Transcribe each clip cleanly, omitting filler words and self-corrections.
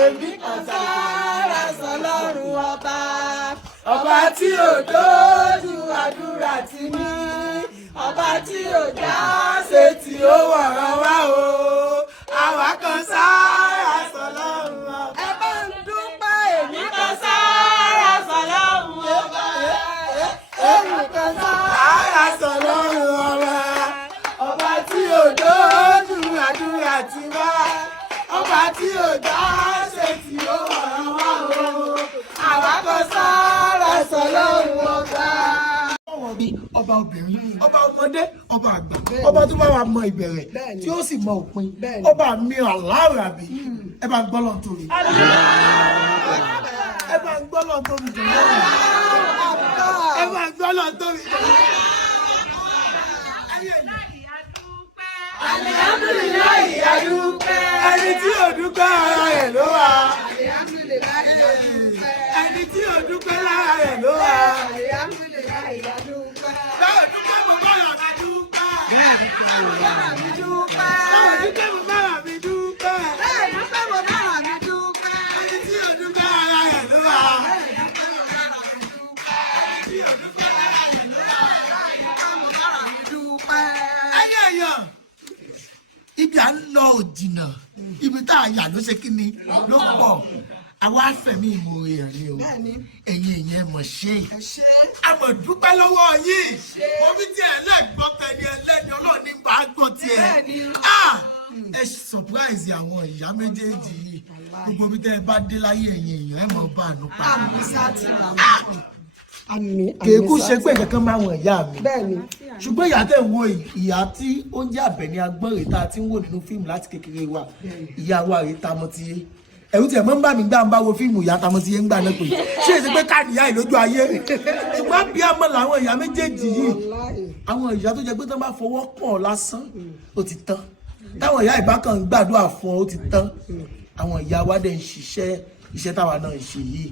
èmi kan sára sọ́lọ́run ọba. Ọba tí ò dójú àdúrà tì mí. Ọba tí ò já ṣe tí ó wọ̀rọ̀ wá o. Àwa kan sára sọ́lọ́run ọba. Ẹ bá ń dúpẹ́ èmi kan sára sọ́lọ́run ọba. Èmi kan sára sọ́lọ́run ọba. Ọba tí ò dójú àdúrà tì wá. Ọba tí ò já ṣe tí ó wọ̀rọ̀ wá o. Àwa kan sára sọ́lọ́run ọba. Ọba obìnrin, ọba ọmọdé, ọba àgbà, ọba tó bá wa mọ ìbẹ̀rẹ̀ tí ó sì mọ òpin, ọba mi aláàrà bí ẹ bá gbọ́ lọ́n tóbi. Ẹ bá gbọ́ lọ́n tóbi jù lọ. Ẹ bá gbọ́ lọ́n tóbi jù lọ. Alihamdulilayi adúpẹ́. Ẹni tí ò dúpẹ́ ara rẹ̀ ló wà. Alihamdulilayi adúpẹ́. Ẹni tí ò dúpẹ́ lára rẹ̀ ló wà. Alihamdulilayi adúpẹ́. Báwo dúpẹ́ mo bára mi dúpẹ́. Báwo bára mi dúpẹ́. Báwo dúpẹ́ mo bára mi dúpẹ́. Báwo dúpẹ́ mo bára mi dúpẹ́. Ẹni tí ò dúpẹ́ ara rẹ̀ ló wà. Ẹni tí ò dúpẹ́ lára rẹ̀ ló wà. Ẹyẹ ibi à ń lọ òjìnà ibi tá a yà ló ṣe kí ni ló pọ̀ àwa fẹ̀mí ìmoore rẹ̀ ni o ẹ̀yin èèyàn mọ̀ ṣe àmọ̀ dúpẹ́ lọ́wọ́ yìí omi tí ẹ̀ lẹ́gbọ́ tẹ̀lé ẹlẹ́ni ọlọ́ọ̀ni bá gbọ́ tiẹ̀ ẹ surprise àwọn ìyá méjèèjì yìí gbogbo bí tẹ́ ẹ bá dé láyé ẹ̀yin èèyàn ẹ̀ mọ̀ bá àánú pa kèékú ṣe pé kankan máa wọ̀n ìyá mi ṣùgbọ́n ìyá tẹ̀ ń wo ìyá tí ó ń jẹ́ Àbẹ̀ní Agbọ́n rèé tá a ti ń wò nínú fíìmù láti kékeré wa ìyá wa rèé Tamotiye ẹ̀rù tiẹ̀ mọ́ ń bà mí gbà ń bá wo fíìmù ìyá Tamotiye ń gbà náà pé ṣé èsì pé káàdì ìyá ìlójú ayé ṣùgbọ́n bí àmọ́ làwọn ìyá méjèèjì yìí àwọn ìyá tó jẹ́ pé tó bá fọwọ́ pọ̀ lásán ó ti tán táwọn ìyá ìbákan ń gbàdúrà fún ọ ó ti tán àwọn ìyá wa dẹ̀ ń ṣiṣẹ́ iṣẹ́ táwa náà ń ṣe yìí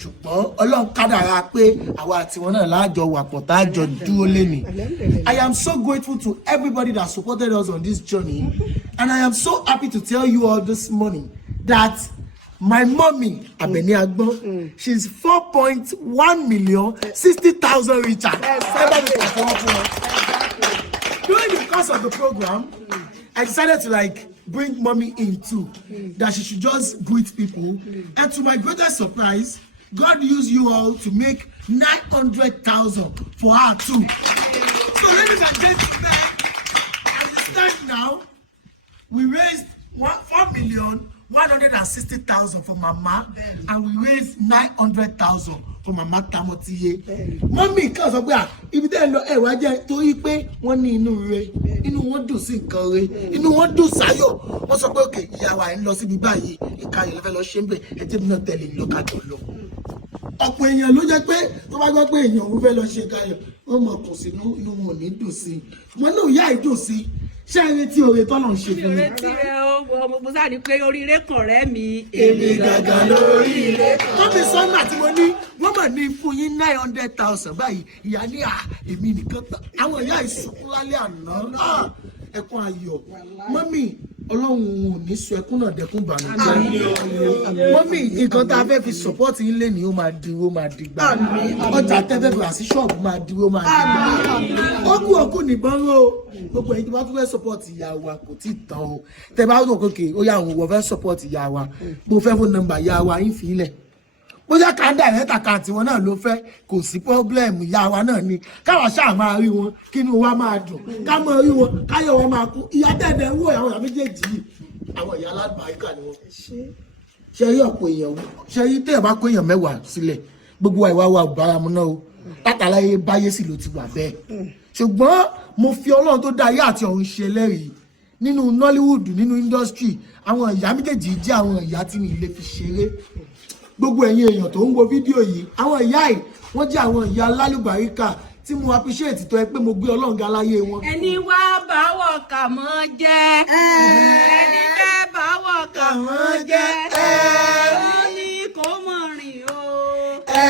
ṣùgbọ́n Ọlọ́run kádàrá pé àwa àti wọn náà láàjọ wà pọ̀ tá a jọ dúró lénìí. I am so grateful to everybody that supported us on this journey and I am so happy to tell you all this morning that my mommy Abeni Agbon she's 4.1 million 60,000 richer. During the course of the program, I decided to bring mommy in too, that she should just greet people, and to my greatest surprise, God used you all to make 900,000 for her too. So ladies and gentlemen, as we stand now, we raised 4,160,000 for Mama, and we raised 900,000 for Mama Tamotiye. Mommy kan sọ pé ibi tẹ́ lọ ẹ wá jẹ́ torí pé wọ́n ní inú rẹ̀, inú wọn dùn sí nǹkan rẹ̀, inú wọn dùn sáyọ̀. Wọ́n sọ pé okay, ìyá wa ń lọ síbi báyìí, ìkàyè ló fẹ́ lọ ṣe ń bẹ̀, ẹ jẹ́ mi náà tẹ̀lé mi lọ ká jọ lọ. Ọ̀pọ̀ èèyàn ló jẹ́ pé tó bá gbọ́ pé èèyàn òun fẹ́ lọ ṣe kayọ̀, wọ́n mọ̀ kò sínú inú wọn ò ní dùn sí. Wọ́n náà ìyá ìdùn sí. Ṣé ẹni tí oore tọ́lọ̀ ń ṣe fún mi? Ìrètí rẹ o, mo sá ní pé oríire kan rẹ mi. Èmi gangan lóríire kan. Tó fi sọ́nà tí mo ní, wọ́n mọ̀ ní fún yín 900,000 báyìí. Ìyá ní èmi nìkan tán. Àwọn ìyá ìsìnkú lálẹ́ àná. Ẹkún ayọ̀. Mọ́mì, Ọlọ́run ò ní sọ ẹkún náà dẹkún bànújẹ́. Mọ́mì, nǹkan tá a fẹ́ fi support yín lé ní ó máa dúró máa dìgbà. Ọjà tẹ́fẹ́ fà sí ṣọ́ọ̀bù máa dúró máa dìgbà. Ókú nìbọn ró. Gbogbo ẹ̀yin tí wọ́n tún fẹ́ support ìyá wa kò tí ì tán o. Tẹ́ bá rò kókè ó yá àwọn òwò fẹ́ support ìyá wa. Mo fẹ́ fún nọ́mbà ìyá wa yín fi ilẹ̀. Bóyá kàńdà ẹ̀ẹ́ta kàǹtì wọn náà ló fẹ́ kò sí pọ́blẹ́mù ìyá wa náà ni káwa ṣáà máa rí wọn kínú wa máa dùn ká máa rí wọn káyọ̀ wọn máa kú ìyá tẹ̀dẹ̀ ń wò àwọn ìyá méjèèjì yìí àwọn ìyá alábàáríkà ni wọn. ṣe rí ọ̀pọ̀ èèyàn ṣe rí tẹ́ ẹ̀ bá kó èèyàn mẹ́wàá sílẹ̀ gbogbo ìwà wa ò bára mu náà o látàláyé báyé sì ló ti wà bẹ́ẹ̀ ṣùgbọ́n mo fi Ọlọ́run tó dá ayé àti ọ̀run ṣe lẹ́rìí nínú Nollywood nínú industry àwọn ìyá méjèèjì jẹ́ àwọn ìyá tí mi lè fi ṣeré gbogbo ẹ̀yin èèyàn tó ń wo fídíò yìí àwọn ìyá yìí wọ́n jẹ́ àwọn ìyá alálùbáríkà tí mo appreciate tó ẹ pé mo gbé Ọlọ́run ga láyé wọn. ẹni wá báwọ̀ kà mọ́ jẹ́ ẹni fẹ́ báwọ̀ kà mọ́ jẹ́ ó ní kó mọ̀ rìn o ó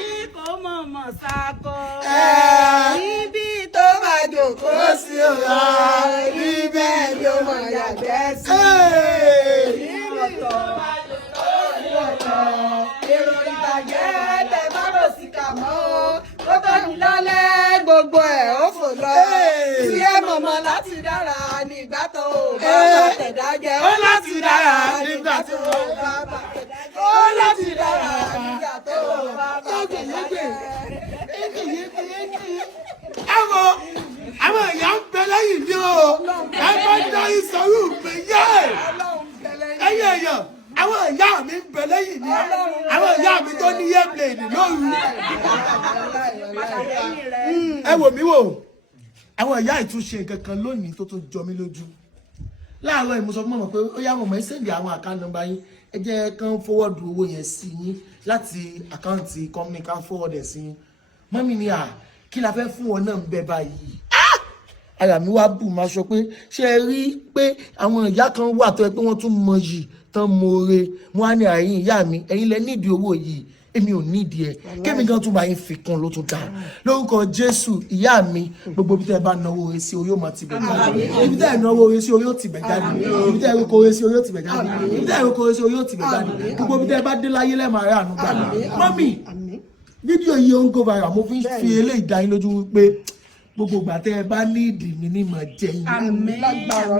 ní kó mọ̀ mọ̀ sáko níbi tó bá jòkó sí ọ̀la níbẹ̀ ló mọ̀ yàgbẹ́ sí níbi tó. ọmọ láti dára nígbà tó bá tẹ̀dá jẹ́. Ó láti dára nígbà tó bá tẹ̀dá jẹ́. Ó láti dára nígbà tó bá tẹ̀dá jẹ́. Àwọn ìyá ń bẹ lẹ́yìn ní o. Ẹ bá dá ìsọ̀rọ̀ pé yẹ́. Ẹyẹ èèyàn, àwọn ìyá mi ń bẹ lẹ́yìn ní. Àwọn ìyá mi tó ní airplane lóru. Ẹ wò mí wò. Àwọn ìyá ìtúnṣe kankan lónìí tó tún jọ mí lójú. Láàárọ̀ ìmúsọ fún mọ̀mọ́ pé ó yá mọ̀mọ́ ẹ sẹ́ndì àwọn àkáǹtì nọ́mbà yín. Ẹ jẹ́ kán fọwọ́dù owó yẹn sí yín láti àkáǹtì company kan fọwọ́dẹ̀ sí yín. Mọ́mí ni kí la fẹ́ fún wọn náà ń bẹ báyìí. Àyà mi wá bù máa sọ pé ṣé ẹ rí pé àwọn ìyá kan wà tó yẹ pé wọ́n tún mọyì tán mọ̀ọ́re. Mo á ní àyín ìyá mi ẹ̀yin lẹ nídìí owó yìí èmi ò nídìí ẹ kémi gan tún bá yín fi kún ló tún dá lórúkọ Jésù. ìyá mi gbogbo bí tẹ́ bá náwó oore sí orí ó máa ti bẹ̀ jáde ibi tẹ́ ẹ náwó oore sí orí ó ti bẹ̀ jáde ibi tẹ́ ẹ roko oore sí orí ó ti bẹ̀ jáde ibi tẹ́ ẹ roko oore sí orí ó ti bẹ̀ jáde gbogbo bí tẹ́ ẹ bá dé láyé lẹ́ẹ̀máa rẹ̀ àánú gbà. Mọ́mì fídíò yìí ó ń go viral mo fi ń fi eléyìí dá yín lójú wípé gbogbo ìgbà tẹ́ ẹ bá ní ìdí mi ní mọ̀ jẹ́ yín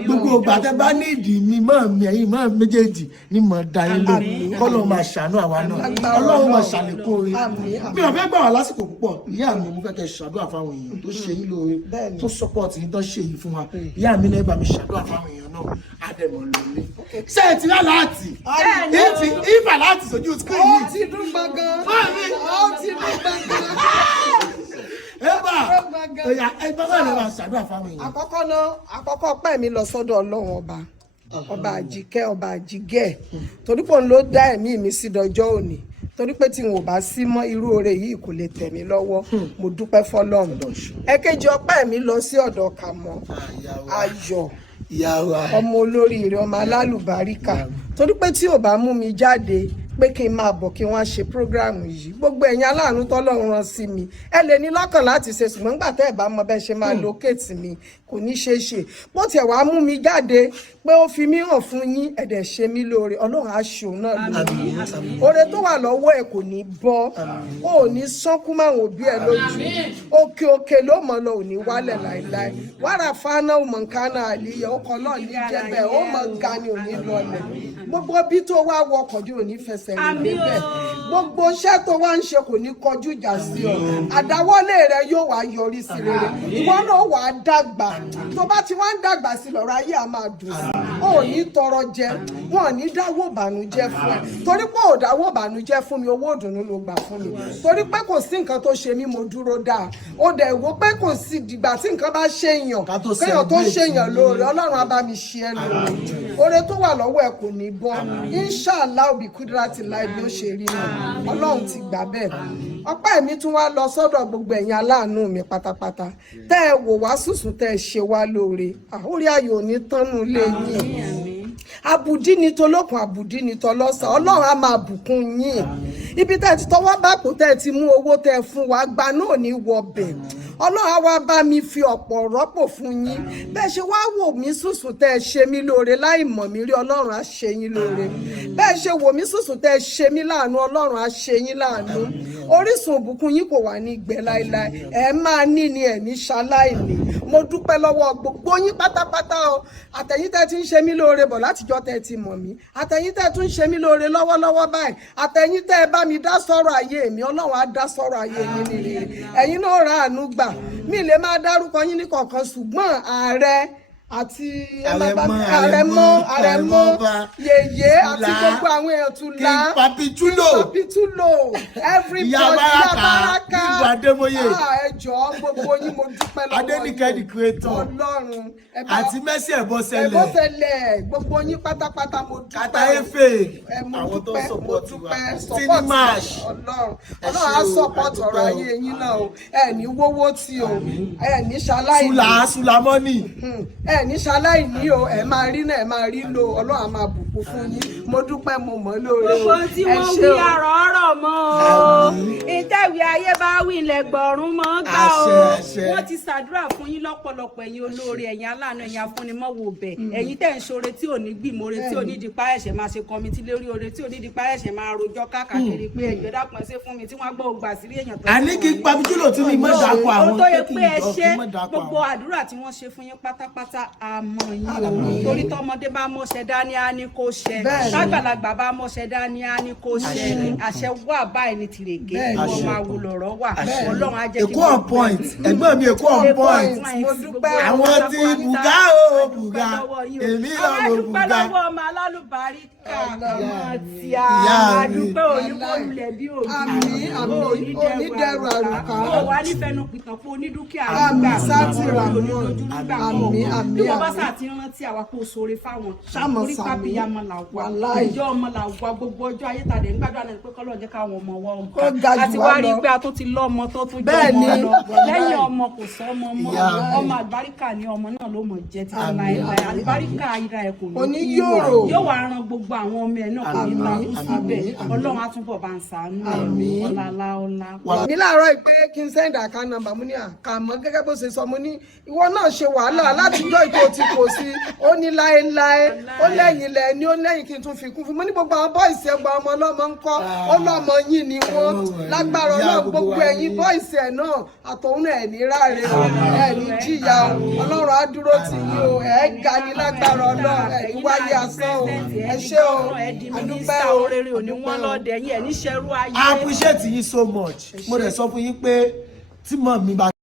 gbogbo ìgbà tẹ́ ẹ bá ní ìdí mi mọ̀ mi ẹ̀yin mọ̀ méjèèjì ní mọ̀ da yín lò kọ́lọ́ máa ṣàánú àwa náà Ọlọ́run máa ṣàlékún oore mi ò fẹ́ gbà wá lásìkò púpọ̀. Ìyá mi mo fẹ́ kẹ́ ṣàdúrà fáwọn èèyàn tó ṣe yín lóore tó support yín tó ṣe yìí fún wa. Ìyá mi náà bá mi ṣàdúrà fáwọn èèyàn náà á dẹ̀ mọ̀ lóore. Ṣé ẹ ti rá láti ìfà láti sojú screen yìí. Ó ti dún gbọ̀ngàn. Ó ti dún gbọ̀ngàn. Àkọ́kọ́ pẹ́ mi lọ sọ́dọ̀ Ọlọ́run ọba àjíkẹ́ ọba àjígẹ́ torí pé òun ló dá ẹ̀mí mi sí dọjọ́ òní torí pé tí n ò bá sí mọ́ irú oore yìí kò lè tẹ̀ mí lọ́wọ́ mo dúpẹ́ fọ́lọ́run. Ẹ̀kejì ọpẹ́ mi lọ sí ọ̀dọ̀ Kàmọ́ Ayọ̀ ọmọ olóríire ọmọ alálùbáríkà torí pé tí ò bá mú mi jáde pé kí n máa bọ̀ kí wọ́n ṣe prógráàmù yìí gbogbo ẹ̀yin aláàánú tọ́lọ́run rán sí mi ẹ lè ní lọ́kàn láti ṣe ṣùgbọ́n nígbà tẹ́ ẹ̀ bá mọ bẹ́ẹ̀ ṣe máa locate mi kò ní ṣeé ṣe bó tiẹ̀ wàá mú mi jáde pé ó fi mí hàn fún yín ẹ̀dẹ̀ ṣe mí lóore Ọlọ́run á ṣe òun náà lóore oore tó wà lọ́wọ́ ẹ̀ kò ní bọ́ ó ní sọ́kú máwọn òbí ẹ̀ lójú òkè òkè ló mọ̀ lọ ò ní wálẹ̀ láìláì wàrà fáná mọ̀nkánà àlìyẹ ó kọ́ náà ní jẹ́bẹ̀ ó mọ̀ ga ni ò ní lọlẹ̀ gbogbo bí tó wá wọkọ̀ ní ò ní fẹsẹ̀ rìn níbẹ̀ gbogbo iṣẹ́ tó wá ń ṣe kò ní kọjú ìjà sí ọ àdáwọ́lé rẹ yóò wá yọrí sí rere ìwọ náà wà á dàgbà tó bá ti wá ń dàgbà sí lọ́rọ̀ ayé á máa dùn sí ó ní tọrọ jẹ wọn ò ní dáwọ́ ìbànújẹ́ fún ẹ torí pé ò dáwọ́ ìbànújẹ́ fún mi owó ìdùnnú ló gbà fún mi torí pé kò sí nǹkan tó ṣe mí mo dúró dáa ó dẹ̀ wò pé kò sí dìgbà tí nǹkan bá ṣèyàn kéèyàn tó ṣèyàn lóore Ọlọ́run á bá mi ṣe ẹ́ lóore oore tó wà lọ́wọ́ ẹ kò ní bọ́ inshallah òbí kúdírátì láì bí ó ṣe rí náà Ọlọ́run ti gbà bẹ́ẹ̀ ọpẹ́ mi tún wá lọ sọ́dọ̀ gbogbo ẹ̀yin aláàánú mi pátápátá tẹ́ ẹ wò wá sùsùn tẹ́ ẹ ṣe wá lóore orí ayọ̀ ò ní tánú lé yín àbùdí ni tolókun àbùdí ni tọlọ́sà Ọlọ́run á máa bùkún yín ibi tẹ́ ẹ ti tọwọ́ bá kò tẹ́ ẹ ti mú owó tẹ́ ẹ fún wa gba náà ní wọbẹ̀ Ọlọ́run á wá bá mi fi ọ̀pọ̀ rọ́pò fún yín bẹ́ẹ̀ ṣe wá wò mí sùsùn tẹ́ ẹ ṣe mí lóore láì mọ̀ mí rí Ọlọ́run á ṣe yín lóore bẹ́ẹ̀ ṣe wò mí sùsùn tẹ́ ẹ ṣe mí láàánú Ọlọ́run á ṣe yín láàánú orísun òbùkún yín kò wà ní gbẹ láéláé ẹ máa ní ni ẹ ní ṣaláìní mo dúpẹ́ lọ́wọ́ gbogbo yín pátápátá o àtẹ̀yin tẹ́ ti ń ṣe mí lóore bọ̀ látijọ́ tẹ́ ti mọ̀ mí àtẹ̀yin tẹ́ tún ń ṣe mí lóore lọ́wọ́lọ́wọ́ báyìí àtẹ̀yin tẹ́ bá mi dá sọ̀rọ̀ ayé mi Ọlọ́run á dá sọ̀rọ̀ ayé yín ní rere ẹ̀yin náà ra àánú gbà mi lè máa dárúkọ yín ní kọ̀ọ̀kan ṣùgbọ́n ààrẹ àti àrẹ̀mọ yèyé àti gbogbo àwọn èèyàn tún la papitulo everybody yabaraka ẹjọ́ gbogbo yín mo dúpẹ́ lọ́wọ́ Adéníkẹ́ the creator Ọlọ́run àti Mercy ẹ̀bọ́sẹ̀lẹ̀ gbogbo yín pátápátá mo dúpẹ́ kàtà efe àwọn tó support Ọlọ́run á support ọ̀rọ̀ ayé yín náà o ẹ ní wówó tí o ẹ ní ṣaláìní sulamọ́nì ẹ ní ṣaláìní o ẹ máa rí náà ẹ máa rí lò Ọlọ́run á máa bùkún fún yín mo dúpẹ́ mo mọ̀ lóore o gbogbo tí wọ́n wí àrọ̀ ọ̀rọ̀ mọ́ o ìtẹ̀wé ayé bá wí ilẹ̀ gbọ̀rún mọ́ gbà o wọ́n ti ṣàdúrà fún yín lọ́pọ̀lọpọ̀ ẹ̀yin olóore ẹ̀yin aláàánú ẹ̀yin afúnimọ́wò bẹ̀ ẹ̀yin tẹ̀ ń ṣoore tí ò ní gbìmọ̀re tí ò ní di páyẹ̀ṣẹ̀ máa ṣe kọmitì lórí oore tí ò ní di páyẹ̀ṣẹ̀ máa rojọ́ káàkiri pé ẹjọ́ dápọ̀ ṣe fún mi tí wọ́n gbọ́ ògbà sí èèyàn tó àní kí pàbíjúlò tún ní mọ́dàkọ àwọn tó yẹ pé ẹ ṣe gbogbo àdúrà tí wọ́n ṣe fún yín pátápátá àmọ́ yín o torí tọmọdé bá mọṣẹ dání á ní kó ṣẹ lágbàlagbà bá mọṣẹ dání á ní kó ṣẹ àṣẹ wà báyìí ní tìrèké wọn máa wò lọ́rọ̀ wà Ọlọ́run á jẹ́ kí Èkó on point ẹ̀gbọ́n mi Èkó on point àwọn tí bùgá o bùgá èmi lọ́wọ́ bùgá. adúpẹ́ lọ́wọ́ ọmọ alálùbáríkà ọmọ tí a adúpẹ́ oníkólulẹ̀ bí òbí onídẹ̀rù àrùkà wà nífẹ̀ẹ́nu pìtàn fún onídúkìá àmì sátìrà mọ́ bí wọ́n bá sà ti rántí àwa kó sóore fáwọn orí pápí ya mọ́ là wà ìjọ ọmọ là wà gbogbo ọjọ́ ayé tàdé nígbàdúrà náà pé kọ́lọ́ jẹ́ káwọn ọmọ wa ọmọ àti wá rí pé a tó ti lọ́mọ tó tún jọ ọmọ lọ lẹ́yìn ọmọ kò sọ ọmọ mọ́ ọmọ àlùbáríkà ni ọmọ náà ló mọ̀ jẹ́ ti láéláé àlùbáríkà ayíra ẹ̀ kò ní yóò wá ran gbogbo àwọn ọmọ ẹ̀ náà kò ní ta kú síbẹ̀ Ọlọ́run á túbọ̀ bá ń ṣàánú ẹ̀ ọ̀làlá ọ̀la. ní láàárọ̀ ìpè kí n send account number mo ní àkàmọ́ gẹ́gẹ́ bó ṣe sọ mo ní ìwọ náà ṣe wàhálà látijọ́ ìkó tí kò sí ó ní láéláé ó lẹ́yìn lẹ̀ ni ó lẹ́yìn kí n tún fi kún fún mo ní gbogbo àwọn bọ́ìsì ẹgbà ọmọ ọlọ́mọ ń kọ́ ọlọ́mọ yín ni wọ́n lágbára Ọlọ́run gbogbo ẹ̀yin bọ́ìsì ẹ̀ náà àtọ̀hún ẹ̀ ní ráre o ẹ̀ ní jìyà o Ọlọ́run á dúró tì yín o ẹ̀ ga ní lágbára Ọlọ́run ẹ̀ ní wáyé asán o ẹ ṣé o àdúpẹ́ o rere òní wọn lọ́dẹ yín ẹ̀ ní ṣẹ́rú ayé. I appreciate you so much mo dẹ̀ sọ fún yín pé tí mọ̀ mi bá